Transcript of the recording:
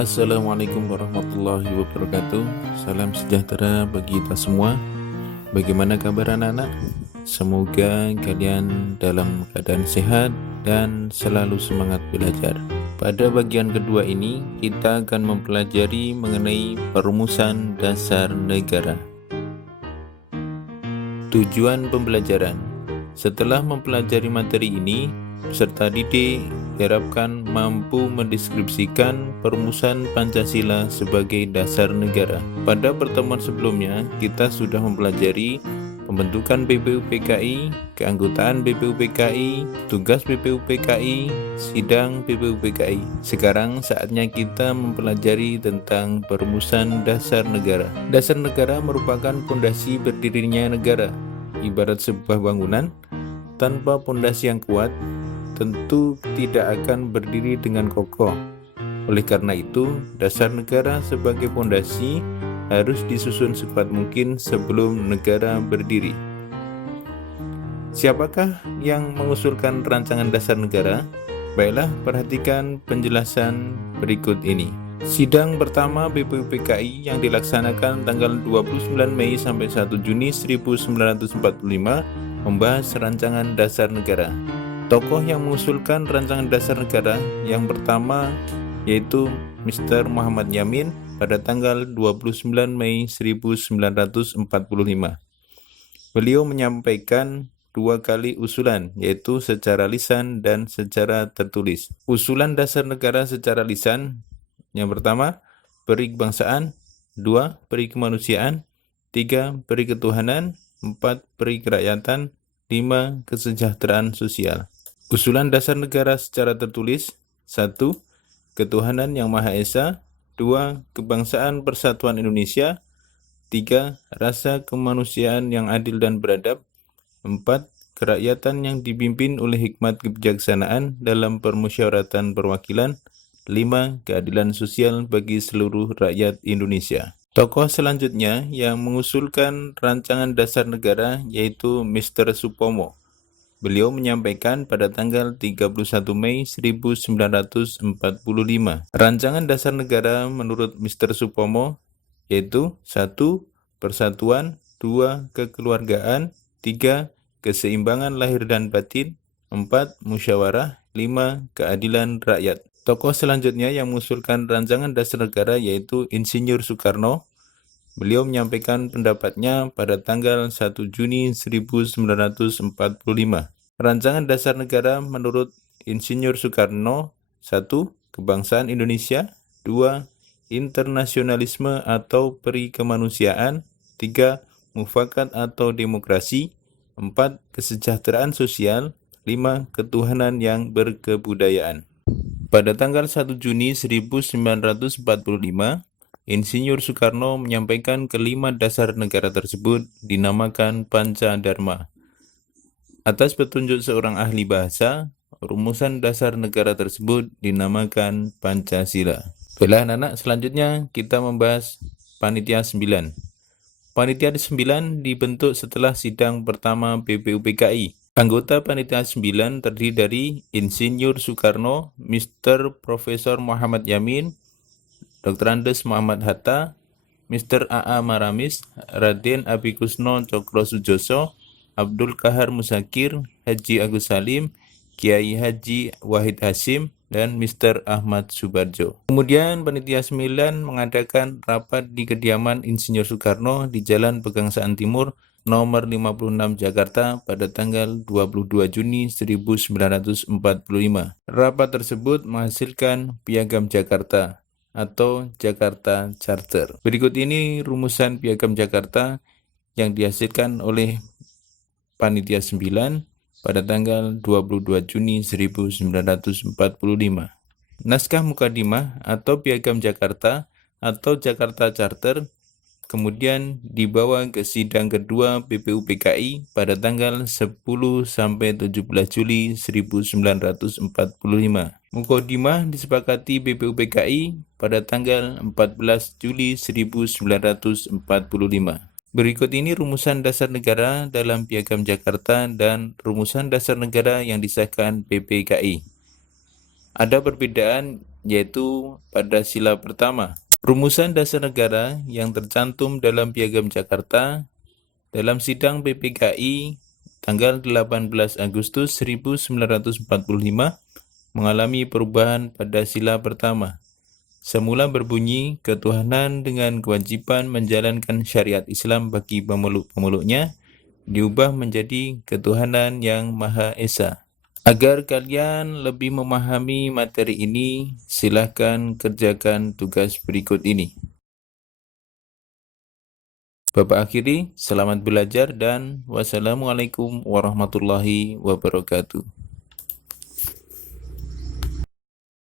Assalamualaikum warahmatullahi wabarakatuh. Salam sejahtera bagi kita semua. Bagaimana kabar anak-anak? Semoga kalian dalam keadaan sehat dan selalu semangat belajar. Pada bagian kedua ini, kita akan mempelajari mengenai perumusan dasar negara. Tujuan pembelajaran. Setelah mempelajari materi ini, peserta didik diharapkan mampu mendeskripsikan perumusan Pancasila sebagai dasar negara. Pada pertemuan sebelumnya, kita sudah mempelajari pembentukan BPUPKI, keanggotaan BPUPKI, tugas BPUPKI, sidang BPUPKI. Sekarang saatnya kita mempelajari tentang perumusan dasar negara. Dasar negara merupakan pondasi berdirinya negara. Ibarat sebuah bangunan, tanpa pondasi yang kuat, tentu tidak akan berdiri dengan kokoh. Oleh karena itu, dasar negara sebagai pondasi harus disusun sekuat mungkin sebelum negara berdiri. Siapakah yang mengusulkan rancangan dasar negara? Baiklah, perhatikan penjelasan berikut ini. Sidang pertama BPUPKI yang dilaksanakan tanggal 29 Mei sampai 1 Juni 1945 membahas rancangan dasar negara. Tokoh yang mengusulkan rancangan dasar negara yang pertama yaitu Mr. Muhammad Yamin pada tanggal 29 Mei 1945. Beliau menyampaikan dua kali usulan, yaitu secara lisan dan secara tertulis. Usulan dasar negara secara lisan yang pertama, peri kebangsaan, 2, peri kemanusiaan, 3, peri ketuhanan, 4, peri kerakyatan, 5, kesejahteraan sosial. Usulan dasar negara secara tertulis: 1. Ketuhanan yang Maha Esa, 2. Kebangsaan Persatuan Indonesia, 3. Rasa kemanusiaan yang adil dan beradab, 4. Kerakyatan yang dipimpin oleh hikmat kebijaksanaan dalam permusyawaratan perwakilan, 5. Keadilan sosial bagi seluruh rakyat Indonesia. Tokoh selanjutnya yang mengusulkan rancangan dasar negara yaitu Mr. Supomo. Beliau menyampaikan pada tanggal 31 Mei 1945. Rancangan dasar negara menurut Mr. Supomo yaitu 1. Persatuan, 2. Kekeluargaan, 3. Keseimbangan lahir dan batin, 4. Musyawarah, 5. Keadilan rakyat. Tokoh selanjutnya yang mengusulkan rancangan dasar negara yaitu Insinyur Soekarno. Beliau menyampaikan pendapatnya pada tanggal 1 Juni 1945. Rancangan dasar negara menurut Insinyur Soekarno: 1. Kebangsaan Indonesia, 2. Internasionalisme atau peri kemanusiaan, 3. Mufakat atau demokrasi, 4. Kesejahteraan sosial, 5. Ketuhanan yang berkebudayaan. Pada tanggal 1 Juni 1945, Insinyur Soekarno menyampaikan kelima dasar negara tersebut dinamakan Pancadharma. Atas petunjuk seorang ahli bahasa, rumusan dasar negara tersebut dinamakan Pancasila. Baiklah anak-anak, selanjutnya kita membahas Panitia 9. Panitia 9 dibentuk setelah sidang pertama BPUPKI. Anggota Panitia 9 terdiri dari Insinyur Soekarno, Mr. Profesor Muhammad Yamin, Dr. Andes Muhammad Hatta, Mr. A.A. Maramis, Raden Abikusno Cokro Sujoso, Abdul Kahar Musakir, Haji Agus Salim, Kiai Haji Wahid Hasim, dan Mr. Ahmad Subarjo. Kemudian Panitia 9 mengadakan rapat di kediaman Insinyur Soekarno di Jalan Pegangsaan Timur nomor 56 Jakarta pada tanggal 22 Juni 1945. Rapat tersebut menghasilkan Piagam Jakarta atau Jakarta Charter. Berikut ini rumusan Piagam Jakarta yang dihasilkan oleh Panitia 9 pada tanggal 22 Juni 1945. Naskah Mukadimah atau Piagam Jakarta atau Jakarta Charter kemudian dibawa ke sidang kedua BPUPKI pada tanggal 10 sampai 17 Juli 1945. Mukadimah disepakati BPUPKI pada tanggal 14 Juli 1945. Berikut ini rumusan dasar negara dalam Piagam Jakarta dan rumusan dasar negara yang disahkan BPKI. Ada perbedaan yaitu pada sila pertama. Rumusan dasar negara yang tercantum dalam Piagam Jakarta dalam sidang PPKI tanggal 18 Agustus 1945 mengalami perubahan pada sila pertama. Semula berbunyi ketuhanan dengan kewajiban menjalankan syariat Islam bagi pemeluk-pemeluknya, diubah menjadi ketuhanan yang Maha Esa. Agar kalian lebih memahami materi ini, silahkan kerjakan tugas berikut ini. Bapak akhiri, selamat belajar dan wassalamualaikum warahmatullahi wabarakatuh.